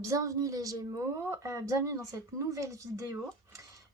Bienvenue les Gémeaux, bienvenue dans cette nouvelle vidéo.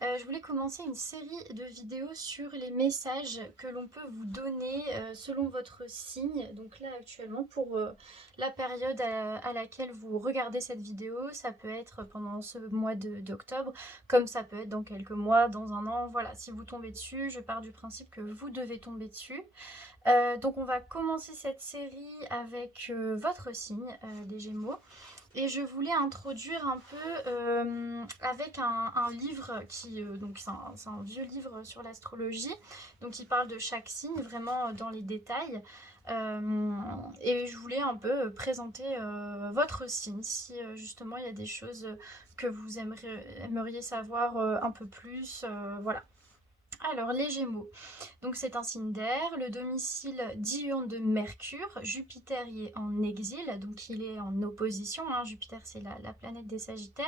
Je voulais commencer une série de vidéos sur les messages que l'on peut vous donner selon votre signe. Donc là actuellement pour la période à laquelle vous regardez cette vidéo, ça peut être pendant ce mois d'octobre, comme ça peut être dans quelques mois, dans un an. Voilà, si vous tombez dessus, je pars du principe que vous devez tomber dessus. Donc on va commencer cette série avec votre signe, les Gémeaux. Et je voulais introduire un peu avec un livre qui, donc c'est un vieux livre sur l'astrologie, donc il parle de chaque signe vraiment dans les détails. Et je voulais un peu présenter votre signe, si justement il y a des choses que vous aimeriez savoir un peu plus, voilà. Alors les Gémeaux, donc c'est un signe d'air, le domicile diurne de Mercure, Jupiter y est en exil, donc il est en opposition, hein. Jupiter c'est la planète des Sagittaires.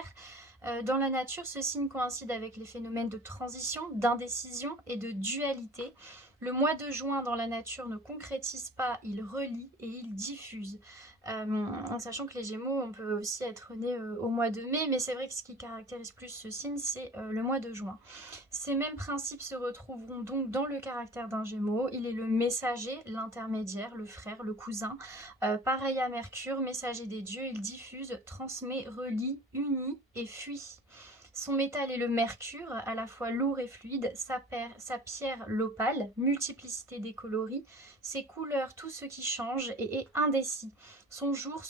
Dans la nature, ce signe coïncide avec les phénomènes de transition, d'indécision et de dualité. Le mois de juin dans la nature ne concrétise pas, il relie et il diffuse. En sachant que les Gémeaux, on peut aussi être né au mois de mai, mais c'est vrai que ce qui caractérise plus ce signe, c'est le mois de juin. Ces mêmes principes se retrouveront donc dans le caractère d'un Gémeaux. Il est le messager, l'intermédiaire, le frère, le cousin. Pareil à Mercure, messager des dieux, il diffuse, transmet, relie, unit et fuit. Son métal est le mercure, à la fois lourd et fluide, sa pierre l'opale, multiplicité des coloris, ses couleurs tout ce qui change et est indécis. Son jour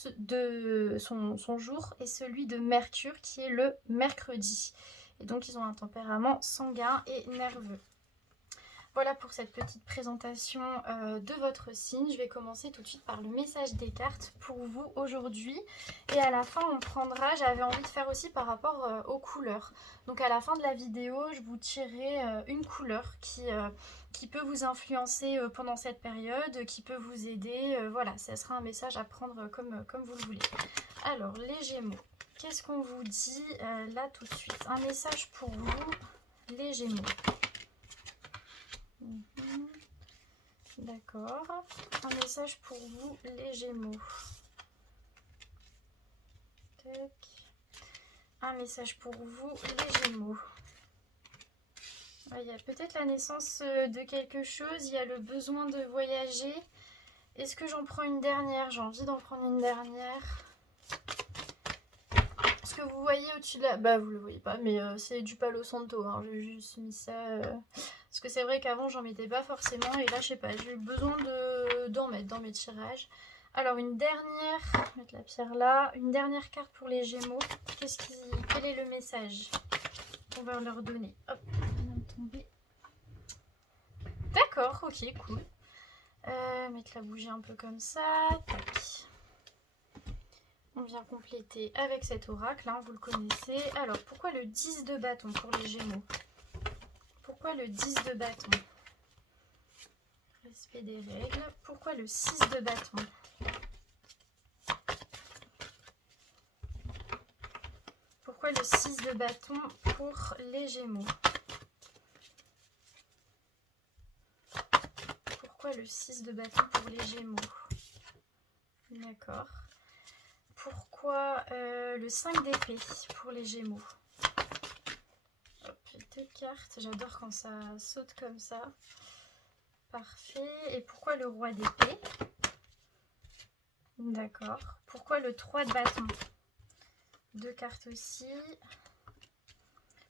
est celui de Mercure qui est le mercredi. Et donc ils ont un tempérament sanguin et nerveux. Voilà pour cette petite présentation de votre signe. Je vais commencer tout de suite par le message des cartes pour vous aujourd'hui. Et à la fin, on prendra, j'avais envie de faire aussi par rapport aux couleurs. Donc à la fin de la vidéo, je vous tirerai une couleur qui peut vous influencer pendant cette période, qui peut vous aider. Voilà, ça sera un message à prendre comme vous le voulez. Alors, les Gémeaux, qu'est-ce qu'on vous dit là tout de suite? Un message pour vous, les Gémeaux. D'accord. Un message pour vous, les Gémeaux. Tac. Un message pour vous, les Gémeaux. Il y a peut-être la naissance de quelque chose. Il y a le besoin de voyager. Est-ce que j'en prends une dernière? J'ai envie d'en prendre une dernière. Ce que vous voyez au-dessus de la... Bah, vous le voyez pas, mais c'est du Palo Santo. Hein. J'ai juste mis ça... Parce que c'est vrai qu'avant, j'en mettais pas forcément. Et là, je sais pas, j'ai eu besoin d'en mettre dans mes tirages. Alors, une dernière... Je vais mettre la pierre là. Une dernière carte pour les Gémeaux. Quel est le message qu'on va leur donner? Hop, on vient de tomber. D'accord, ok, cool. Mettre la bougie un peu comme ça. Tac. On vient compléter avec cet oracle, hein, vous le connaissez. Alors, pourquoi le 10 de bâton pour les Gémeaux? Pourquoi le 10 de bâton? Respect des règles. Pourquoi le 6 de bâton? Pourquoi le 6 de bâton pour les Gémeaux? Pourquoi le 6 de bâton pour les Gémeaux? D'accord. Pourquoi le 5 d'épée pour les Gémeaux? Hop, deux cartes. J'adore quand ça saute comme ça. Parfait. Et pourquoi le roi d'épée? D'accord. Pourquoi le 3 de bâton? Deux cartes aussi.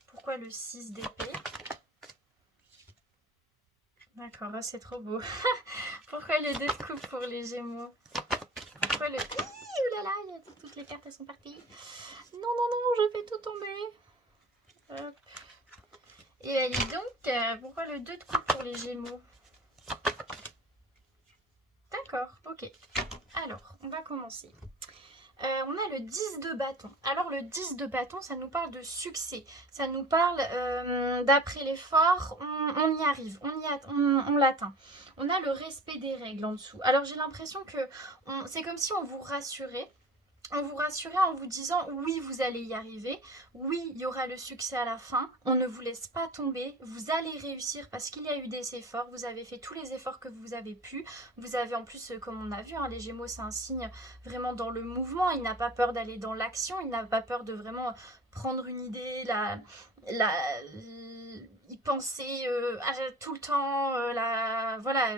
Pourquoi le 6 d'épée? D'accord, c'est trop beau. Pourquoi le 2 de coupe pour les Gémeaux? Pourquoi le... Ouh là là, toutes les cartes elles sont parties. Non, non, non, je fais tout tomber. Hop. Et allez donc, pourquoi le 2 de coupe pour les Gémeaux? D'accord, ok. Alors, on va commencer. On a le 10 de bâton. Alors le 10 de bâton, ça nous parle de succès. Ça nous parle d'après l'effort, on y arrive, on l'atteint. On a le respect des règles en dessous. Alors j'ai l'impression que c'est comme si on vous rassurait. en vous rassurant, en vous disant oui, vous allez y arriver, oui, il y aura le succès à la fin, on ne vous laisse pas tomber, vous allez réussir parce qu'il y a eu des efforts, vous avez fait tous les efforts que vous avez pu, vous avez en plus, comme on a vu, hein, les Gémeaux c'est un signe vraiment dans le mouvement, il n'a pas peur d'aller dans l'action, il n'a pas peur de vraiment prendre une idée, la, y penser tout le temps, voilà,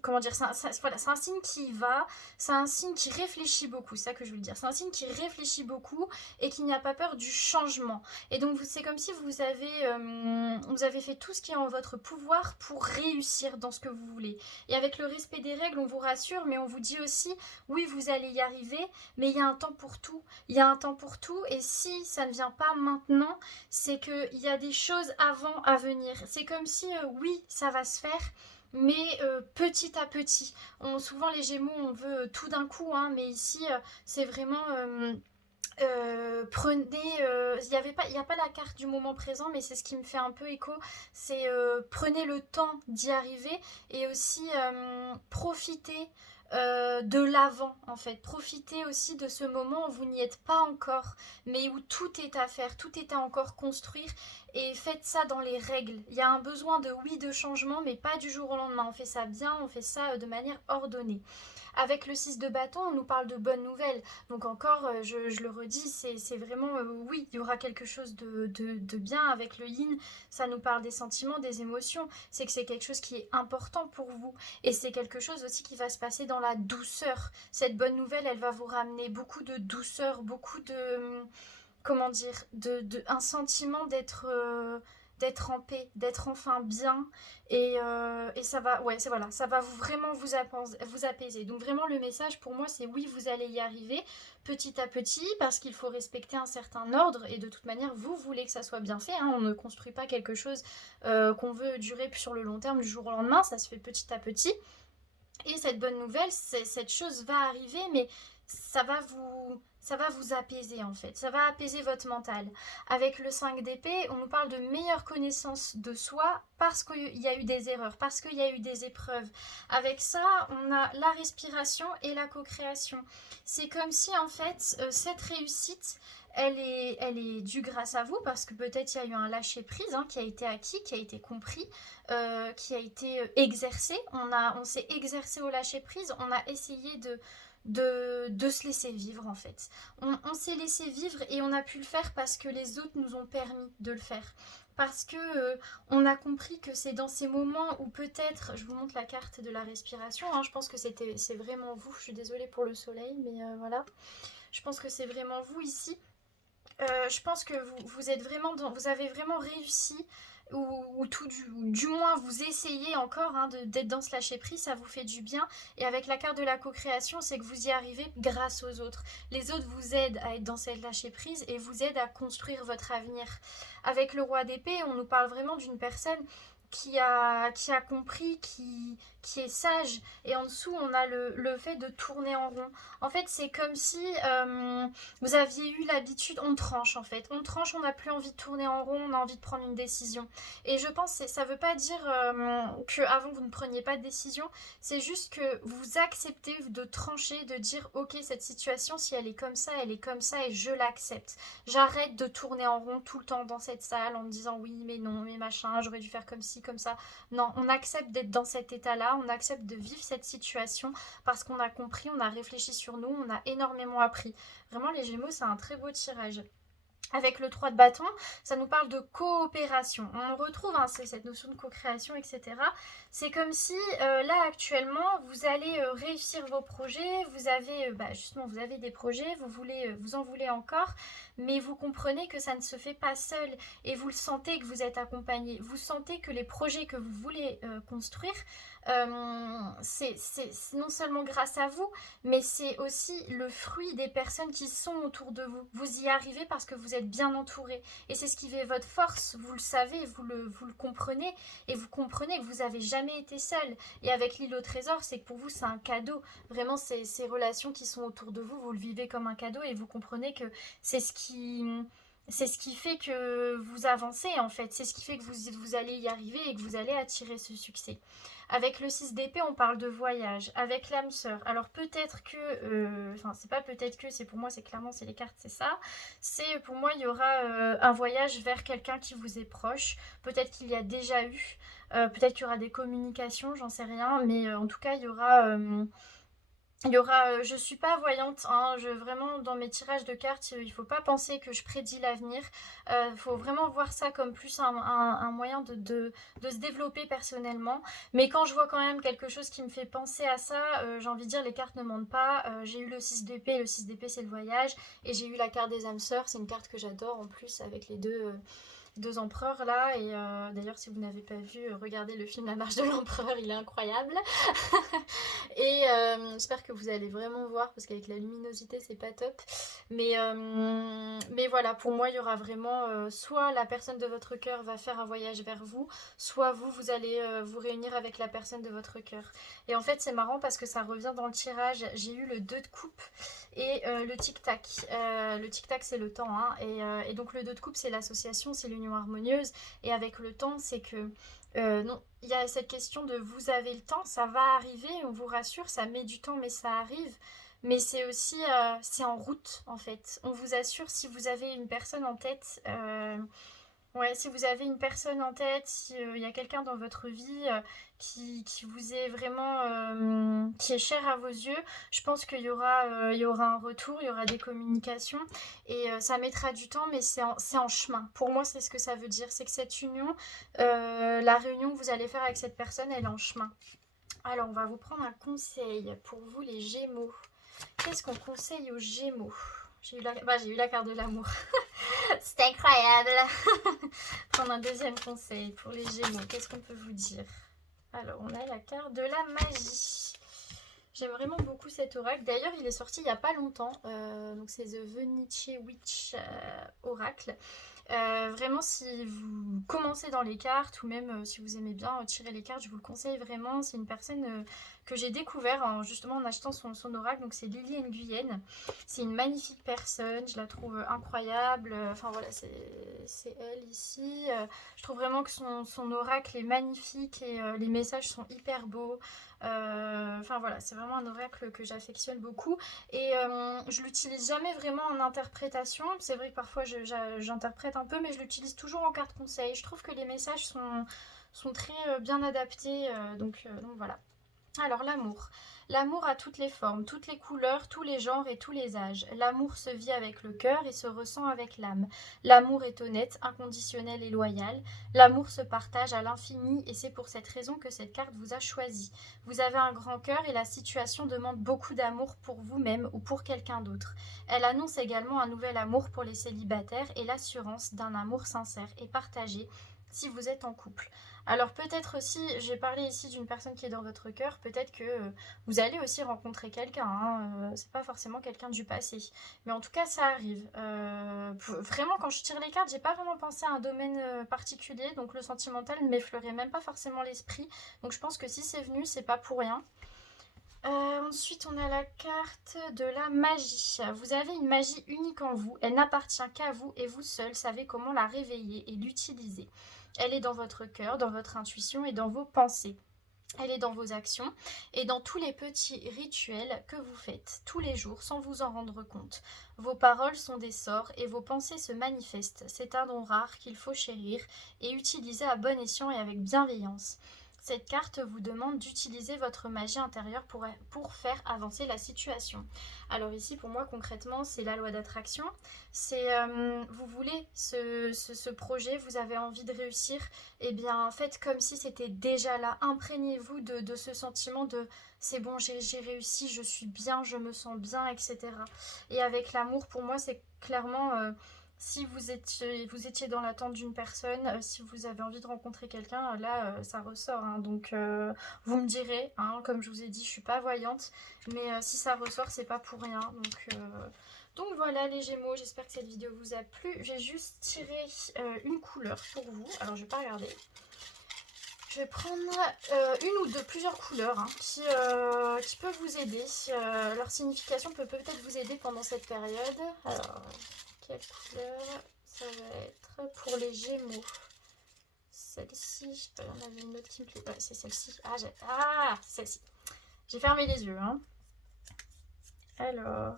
comment dire, voilà, c'est un signe qui va, c'est un signe qui réfléchit beaucoup, c'est ça que je veux dire. C'est un signe qui réfléchit beaucoup et qui n'a pas peur du changement. Et donc c'est comme si vous avez fait tout ce qui est en votre pouvoir pour réussir dans ce que vous voulez. Et avec le respect des règles, on vous rassure, mais on vous dit aussi, oui, vous allez y arriver, mais il y a un temps pour tout. Il y a un temps pour tout, et si ça ne vient pas maintenant, c'est qu'il y a des choses avant à venir. C'est comme si, oui, ça va se faire, mais petit à petit. Souvent les Gémeaux, on veut tout d'un coup, hein, mais ici, c'est vraiment... prenez, il n'y a pas la carte du moment présent, mais c'est ce qui me fait un peu écho, c'est prenez le temps d'y arriver et aussi profitez de l'avant en fait. Profitez aussi de ce moment où vous n'y êtes pas encore, mais où tout est à faire, tout est à encore construire et faites ça dans les règles. Il y a un besoin de oui, de changement, mais pas du jour au lendemain. On fait ça bien, on fait ça de manière ordonnée. Avec le 6 de bâton, on nous parle de bonnes nouvelles. Donc encore, je le redis, c'est vraiment, oui, il y aura quelque chose de bien avec le yin. Ça nous parle des sentiments, des émotions. C'est que c'est quelque chose qui est important pour vous. Et c'est quelque chose aussi qui va se passer dans la douceur. Cette bonne nouvelle, elle va vous ramener beaucoup de douceur, beaucoup de... Comment dire, un sentiment d'être en paix, d'être enfin bien et ça va, ouais, c'est voilà, ça va vraiment vous apaiser. Donc vraiment le message pour moi c'est oui vous allez y arriver petit à petit parce qu'il faut respecter un certain ordre et de toute manière vous voulez que ça soit bien fait, hein, on ne construit pas quelque chose qu'on veut durer sur le long terme du jour au lendemain, ça se fait petit à petit. Et cette bonne nouvelle, cette chose va arriver, mais ça va vous apaiser en fait. Ça va apaiser votre mental. Avec le 5 d'épée, on nous parle de meilleure connaissance de soi parce qu'il y a eu des erreurs, parce qu'il y a eu des épreuves. Avec ça, on a la respiration et la co-création. C'est comme si en fait, cette réussite, elle est due grâce à vous parce que peut-être il y a eu un lâcher prise hein, qui a été acquis, qui a été compris, qui a été exercé. On s'est exercé au lâcher prise. On a essayé de se laisser vivre en fait. On s'est laissé vivre et on a pu le faire parce que les autres nous ont permis de le faire. Parce que on a compris que c'est dans ces moments où peut-être, je vous montre la carte de la respiration, hein, je pense que c'est vraiment vous, je suis désolée pour le soleil, mais voilà, je pense que c'est vraiment vous ici. Je pense que vous êtes vraiment vous avez vraiment réussi ou du moins vous essayez encore hein, d'être dans ce lâcher prise, ça vous fait du bien. Et avec la carte de la co-création, c'est que vous y arrivez grâce aux autres. Les autres vous aident à être dans cette lâcher prise et vous aident à construire votre avenir. Avec le roi d'épée, on nous parle vraiment d'une personne qui a compris, qui est sage. Et en dessous, on a le fait de tourner en rond. En fait, c'est comme si vous aviez eu l'habitude, on tranche en fait. On tranche, on n'a plus envie de tourner en rond, on a envie de prendre une décision. Et je pense que ça ne veut pas dire qu'avant vous ne preniez pas de décision. C'est juste que vous acceptez de trancher, de dire ok, cette situation, si elle est comme ça, elle est comme ça et je l'accepte. J'arrête de tourner en rond tout le temps dans cette salle en me disant oui, mais non, mais machin, j'aurais dû faire comme ci, comme ça. Non, on accepte d'être dans cet état-là, on accepte de vivre cette situation parce qu'on a compris, on a réfléchi sur nous, on a énormément appris. Vraiment, les Gémeaux, c'est un très beau tirage. Avec le 3 de bâton, ça nous parle de coopération. On retrouve hein, cette notion de co-création, etc. C'est comme si là actuellement, vous allez réussir vos projets, vous avez justement vous avez des projets, vous en voulez encore, mais vous comprenez que ça ne se fait pas seul et vous le sentez que vous êtes accompagné. Vous sentez que les projets que vous voulez construire, c'est non seulement grâce à vous, mais c'est aussi le fruit des personnes qui sont autour de vous. Vous y arrivez parce que vous êtes bien entouré. Et c'est ce qui fait votre force, vous le savez, vous le comprenez, et vous comprenez que vous n'avez jamais été seul. Et avec l'île au trésor, c'est que pour vous, c'est un cadeau. Vraiment, ces relations qui sont autour de vous, vous le vivez comme un cadeau, et vous comprenez que c'est ce qui c'est ce qui fait que vous avancez en fait, c'est ce qui fait que vous allez y arriver et que vous allez attirer ce succès. Avec le 6 d'épée, on parle de voyage. Avec l'âme sœur, alors peut-être que, enfin c'est pas peut-être que, c'est pour moi, c'est clairement, c'est les cartes, c'est ça. C'est pour moi, il y aura un voyage vers quelqu'un qui vous est proche. Peut-être qu'il y a déjà eu, peut-être qu'il y aura des communications, j'en sais rien. Mais en tout cas, je suis pas voyante, hein, vraiment dans mes tirages de cartes, il faut pas penser que je prédis l'avenir. Faut vraiment voir ça comme plus un moyen de se développer personnellement. Mais quand je vois quand même quelque chose qui me fait penser à ça, j'ai envie de dire les cartes ne mentent pas. J'ai eu le 6 d'épée, le 6 d'épée c'est le voyage, et j'ai eu la carte des âmes sœurs, c'est une carte que j'adore en plus avec les deux empereurs là. Et d'ailleurs, si vous n'avez pas vu, regardez le film La Marche de l'Empereur, il est incroyable. Et j'espère que vous allez vraiment voir parce qu'avec la luminosité c'est pas top. Mais voilà, pour moi il y aura vraiment soit la personne de votre cœur va faire un voyage vers vous, soit vous allez vous réunir avec la personne de votre cœur. Et en fait c'est marrant parce que ça revient dans le tirage. J'ai eu le 2 de coupe et le tic-tac. Le tic-tac c'est le temps, hein, et donc le 2 de coupe c'est l'association, c'est l'union harmonieuse. Et avec le temps c'est que non, il y a cette question de vous avez le temps, ça va arriver, on vous rassure, ça met du temps mais ça arrive. Mais c'est aussi, c'est en route en fait. On vous assure, si vous avez une personne en tête, ouais, si vous avez une personne en tête, si y a quelqu'un dans votre vie qui vous est vraiment, qui est cher à vos yeux, je pense qu'il y aura un retour, il y aura des communications et ça mettra du temps, mais c'est en chemin. Pour moi, c'est ce que ça veut dire, c'est que cette union, la réunion que vous allez faire avec cette personne, elle est en chemin. Alors, on va vous prendre un conseil pour vous les Gémeaux. Qu'est-ce qu'on conseille aux Gémeaux? J'ai eu la carte de l'amour. C'est incroyable. Prendre un deuxième conseil pour les Gémeaux. Qu'est-ce qu'on peut vous dire? Alors, on a la carte de la magie. J'aime vraiment beaucoup cet oracle. D'ailleurs, il est sorti il n'y a pas longtemps. Donc, c'est The Venice Witch Oracle. Vraiment, si vous commencez dans les cartes ou même si vous aimez bien tirer les cartes, je vous le conseille vraiment. C'est une personne que j'ai découvert justement en achetant son oracle. Donc c'est Lily Nguyen. C'est une magnifique personne, je la trouve incroyable. Enfin voilà, c'est elle ici. Je trouve vraiment que son oracle est magnifique et les messages sont hyper beaux. Enfin voilà, c'est vraiment un oracle que j'affectionne beaucoup. Et je l'utilise jamais vraiment en interprétation. C'est vrai que parfois j'interprète un peu, mais je l'utilise toujours en carte conseil. Je trouve que les messages sont très bien adaptés. Donc voilà. Alors l'amour. L'amour a toutes les formes, toutes les couleurs, tous les genres et tous les âges. L'amour se vit avec le cœur et se ressent avec l'âme. L'amour est honnête, inconditionnel et loyal. L'amour se partage à l'infini et c'est pour cette raison que cette carte vous a choisi. Vous avez un grand cœur et la situation demande beaucoup d'amour pour vous-même ou pour quelqu'un d'autre. Elle annonce également un nouvel amour pour les célibataires et l'assurance d'un amour sincère et partagé si vous êtes en couple. Alors peut-être aussi, j'ai parlé ici d'une personne qui est dans votre cœur, peut-être que vous allez aussi rencontrer quelqu'un, hein, c'est pas forcément quelqu'un du passé. Mais en tout cas, ça arrive. Vraiment, quand je tire les cartes, j'ai pas vraiment pensé à un domaine particulier, donc le sentimental ne m'effleurait même pas forcément l'esprit. Donc je pense que si c'est venu, c'est pas pour rien. Ensuite, on a la carte de la magie. Vous avez une magie unique en vous, elle n'appartient qu'à vous et vous seul savez comment la réveiller et l'utiliser. Elle est dans votre cœur, dans votre intuition et dans vos pensées. Elle est dans vos actions et dans tous les petits rituels que vous faites tous les jours sans vous en rendre compte. Vos paroles sont des sorts et vos pensées se manifestent. C'est un don rare qu'il faut chérir et utiliser à bon escient et avec bienveillance. Cette carte vous demande d'utiliser votre magie intérieure pour faire avancer la situation. Alors ici, pour moi, concrètement, c'est la loi d'attraction. C'est, vous voulez ce projet, vous avez envie de réussir, eh bien, faites comme si c'était déjà là. Imprégnez-vous de ce sentiment de c'est bon, j'ai réussi, je suis bien, je me sens bien, etc. Et avec l'amour, pour moi, c'est clairement... si vous étiez dans l'attente d'une personne, si vous avez envie de rencontrer quelqu'un, là, ça ressort. Hein. Donc, vous me direz, hein, comme je vous ai dit, je suis pas voyante, mais si ça ressort, c'est pas pour rien. Donc voilà les Gémeaux, j'espère que cette vidéo vous a plu. J'ai juste tiré une couleur pour vous. Alors, je vais pas regarder. Je vais prendre une ou deux, plusieurs couleurs hein, qui peuvent vous aider. Leur signification peut peut-être vous aider pendant cette période. Alors, quelle couleur? les Gémeaux. Celle-ci, je sais pas, il y en avait une autre qui me plaît. Ouais, c'est celle-ci. Celle-ci. J'ai fermé les yeux. Hein. Alors,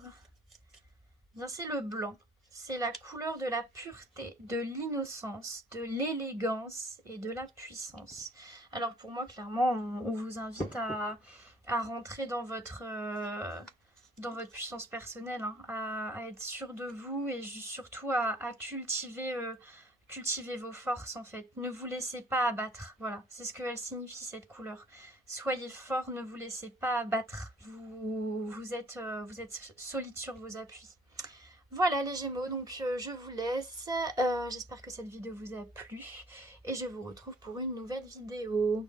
bien c'est le blanc. C'est la couleur de la pureté, de l'innocence, de l'élégance et de la puissance. Alors pour moi, clairement, on vous invite à rentrer dans votre puissance personnelle, hein, à être sûr de vous et surtout à cultiver vos forces en fait. Ne vous laissez pas abattre. Voilà, c'est ce qu'elle signifie cette couleur. Soyez fort, ne vous laissez pas abattre. Vous êtes solide sur vos appuis. Voilà les Gémeaux, donc je vous laisse. J'espère que cette vidéo vous a plu et je vous retrouve pour une nouvelle vidéo.